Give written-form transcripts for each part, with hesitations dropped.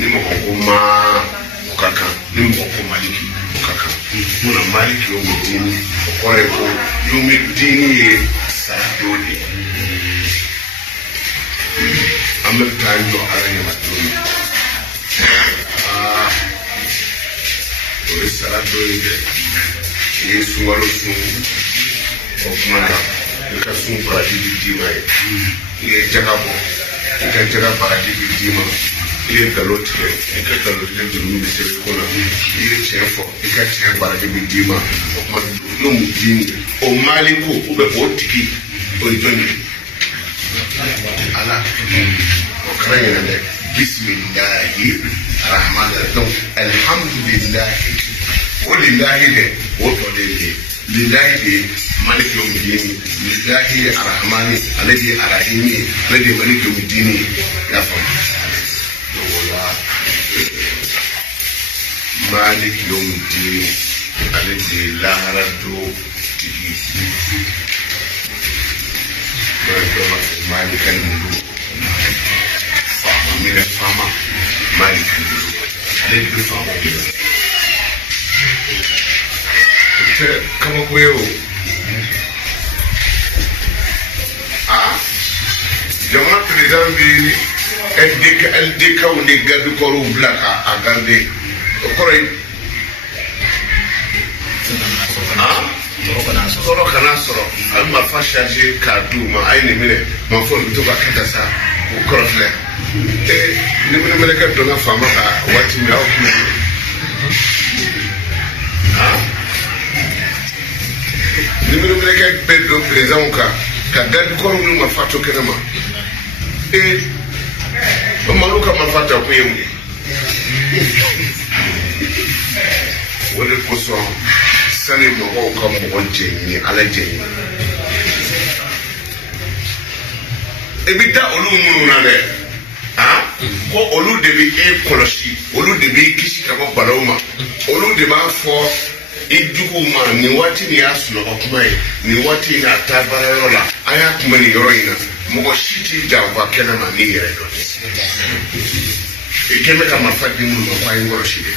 ni mɔgɔ ko maa o ka kan ni mɔgɔ ko maliki o ka kan munna maliki yomu dini o kɔrɔ ye ko yomu dini ye sara dɔ de ye an bɛ taa jɔ ala ɲɛma tuguni o ye sara dɔ ye dɛ i ye sunkalo sun o kuma na i ka sun baraji bi d'i ma ye i ye jaga bɔ i ka jaga baraji bi d'i ma i ye galo tigɛ i ka galo tigɛ juru bɛ se ko la i ye tiɲɛ fɔ i ka tiɲɛ baraji bi d'i ma o kuma n'o mu d'i o maliko o bɛ o tigi o ye jɔn ye ala o kɛra yɛrɛ dɛ bisimilahi rahman donc alhamdulilahi o lillahi dɛ o tɔ de ye lillahi de maliki yawmiddin lillahi arrahmani ale de arrahimi ale de maliki yawmiddin ya faamu donc ola maliki yawmiddin ale de lahara do tigi malikan mulu fama mira fama malikan mulu ale de fama kama kweo jamana président bi LDK ou ne garde corps ou black à garder corps soro kana soro al ma fa charger cadeau ma ay ne mine ma fo to ba kata sa o crofle ni mine ka do na fama ka wati mi au kuma ni mine ka bedo président ka garde corps ou ma fa to kenama o maluka ma fa ta ko yemu wole ko so sani mɔgɔw ka mɔgɔ jɛɲi ala jɛɲi i bɛ taa olu minnu na dɛ ko olu de bɛ e kɔlɔsi olu de bɛ kisi ka bɔ balaw ma olu de b'a fɔ i juguw ma nin waati nin y'a sunɔgɔ kuma ye nin waati in a taa baarayɔrɔ la a y'a kuma nin yɔrɔ in na mɔgɔ si t'i janfa kɛnɛ ma n'i yɛrɛ dɔn i kɛn bɛ ka marifa di minnu ma k'a ye kɔlɔsi de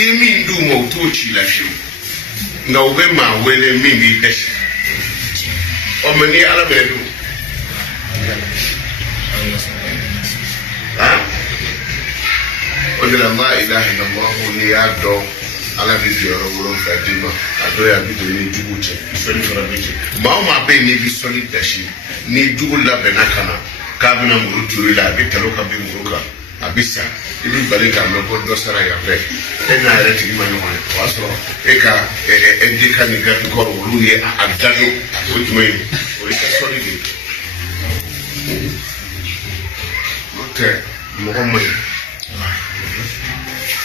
i min d'u ma o t'o ci la fiyewu nka u bɛ maa wele min b'i dɛsɛ mɛ ni ala bɛ dun o de la la ilaha illallah n'i y'a dɔn ala bɛ jɔyɔrɔ 7 d'i ma a dɔw y'a bi don ni jugu cɛ sɔli fana bɛ cɛ maa o maa bɛ yen n'i bɛ sɔli dasi ni jugu labɛnna ka na k'a bɛna muru turu la a bɛ talo ka bin muru kan a bɛ sa i bɛ bali k'a mɛn ko dɔ sara yan fɛ e n'a yɛrɛ tigi ma ɲɔgɔn ye o y'a sɔrɔ e ka NDK ni garde corps olu ye a dano o ye jumɛn ye o ye ka sɔli de ye n'o tɛ mɔgɔ man ɲi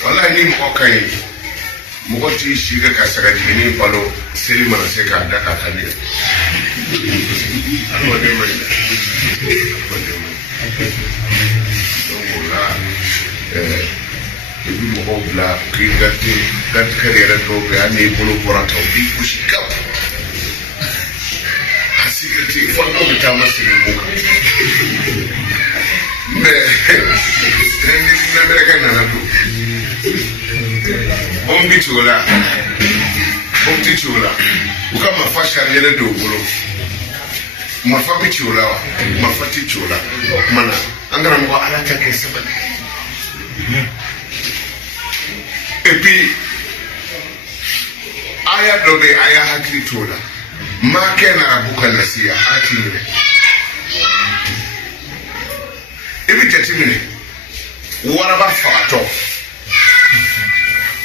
walahi ni mɔgɔ ka ɲi mɔgɔ t'i si kɛ ka sagajigini balo seli mana se k'a da k'a ka di adamaden man ɲi dɛ adamaden man ɲi donc o la i bɛ mɔgɔw bila k'i garijɛgɛ yɛrɛ dɔw bɛ hali n'i bolo bɔra ta u b'i gosi gaw a sigɛriti fɔ dɔw bɛ taama segin mun kan mais ni lamɛrɛkɛ nana don anw bi ci o la anw ti ci o la u ka marifa chargelen don u bolo marifa bɛ ci o la wa marifa ti ci o la o tuma na an karamɔgɔ ala ka kɛ sabali et puis aya dɔ bɛ a y'a hakili to o la maa kɛ na rabuka nasiya a ti minɛ i bɛ jateminɛ waraba fagatɔ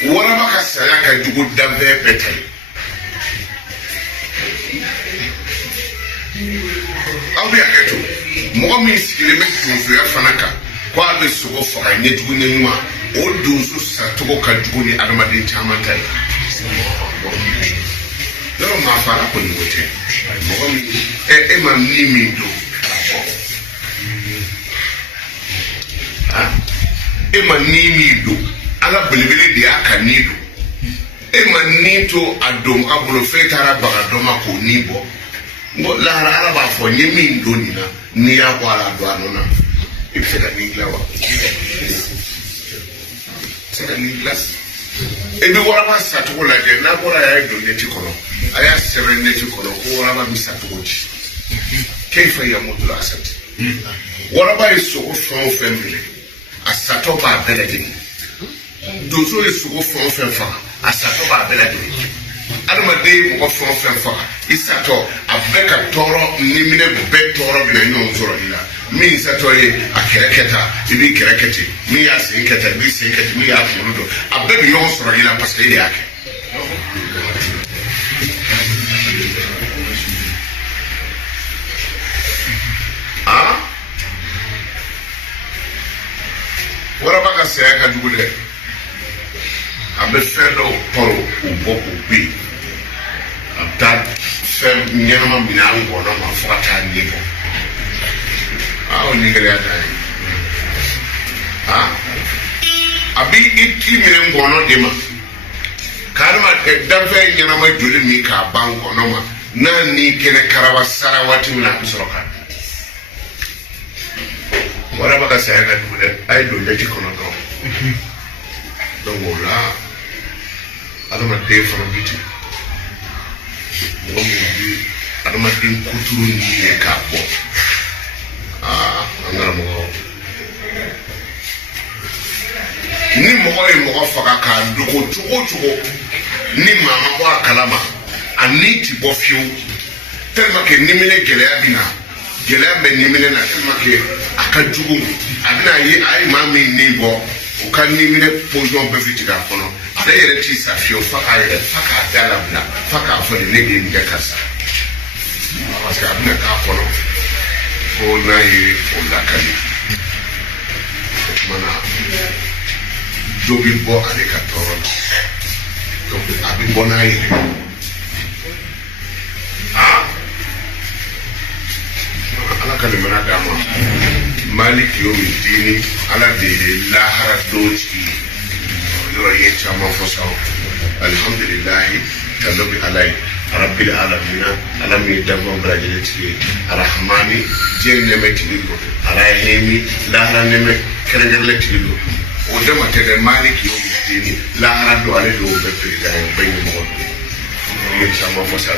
waraba ka saya ka jugu danfɛn bɛɛ ta ye aw bɛ hakɛ to mɔgɔ min sigilen bɛ donsoya fana kan ko a bɛ sogo faga ɲɛjugu ɲɛɲuman o donso sacogo ka jugu ni adamaden caman ta ye yɔrɔ maa fara kɔni ko tɛ mɔgɔ min e ma ni min don e ma ni min don ala belebele de y'a ka ni don e ma ni to a don a bolo f'e taara baga dɔ ma k'o ni bɔ n ko lahara ala b'a fɔ n ye min don nin na n'i y'a bɔ a la don a nɔ na Ipseka ninglawa. Seka ninglas. Ebi waraba satuko lage na bora ya do neti kono. Aya serenity kono ko waraba misatukoji. Keifa ya mudu asati. Waraba isoko from family. Asato ba beladi. Dozo isoko from family. Asato ba beladi. Adama de mo from family. Isato abeka toro nimine be toro bi na nyonzoro ila. Mi isato ye akereketa ibi kereketi mi ya sinketa bi sinketi mi ya furudo abebi nyonzoro ila parce que il yake. Waraba ka se ka dugude abe fedo poro uboko bi abda fem nyama minango na mafata nibo ningele ata abi iki mire ngono dema karma dafe nyama joli mi ka banko no ma na ni kene karawa sarawati na kusoroka waraba ka se ka dugude ay do leti kono do donc là adama de from biti adama din kuturu ni e ka bo angara mo ni mo faka ka duko chuko ni mama kwa kalama aniti bofio tellement que ni mine gelea bina gelea be ni mine na tellement que akajugu abina yi ai mami ni bo o kan ni mine position be fitika kono da yere ti safio faka dala bla faka fo ni ngi mi kasa parce que abina ka kono ko nayi o lakali mana jobi bo ale ka toro donc abi bonayi ala kali mana dama malik yomi dini ala de lahara doji yoro ye chama fosaw alhamdulillah talobi alai rabbil alamin alami dabo brajilati arrahmani jenne metilo arahimi lahara neme kerengelati lo o dama tede malik yomi dini lahara do ale do be pre da bayni mo ye chama fosaw